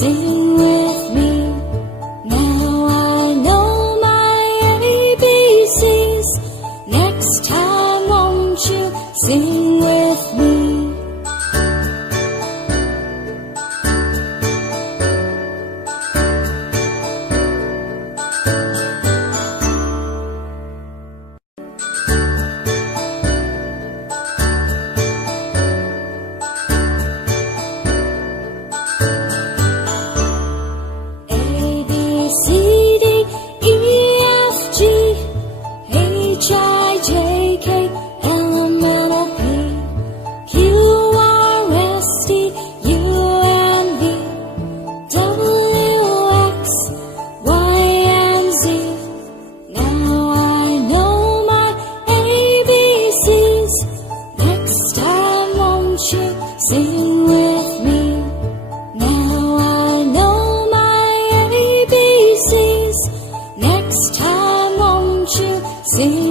Sing with me. Now I know my ABCs. Next time won't you sing with me? Sing with me. Now I know my ABCs. Next time won't you sing?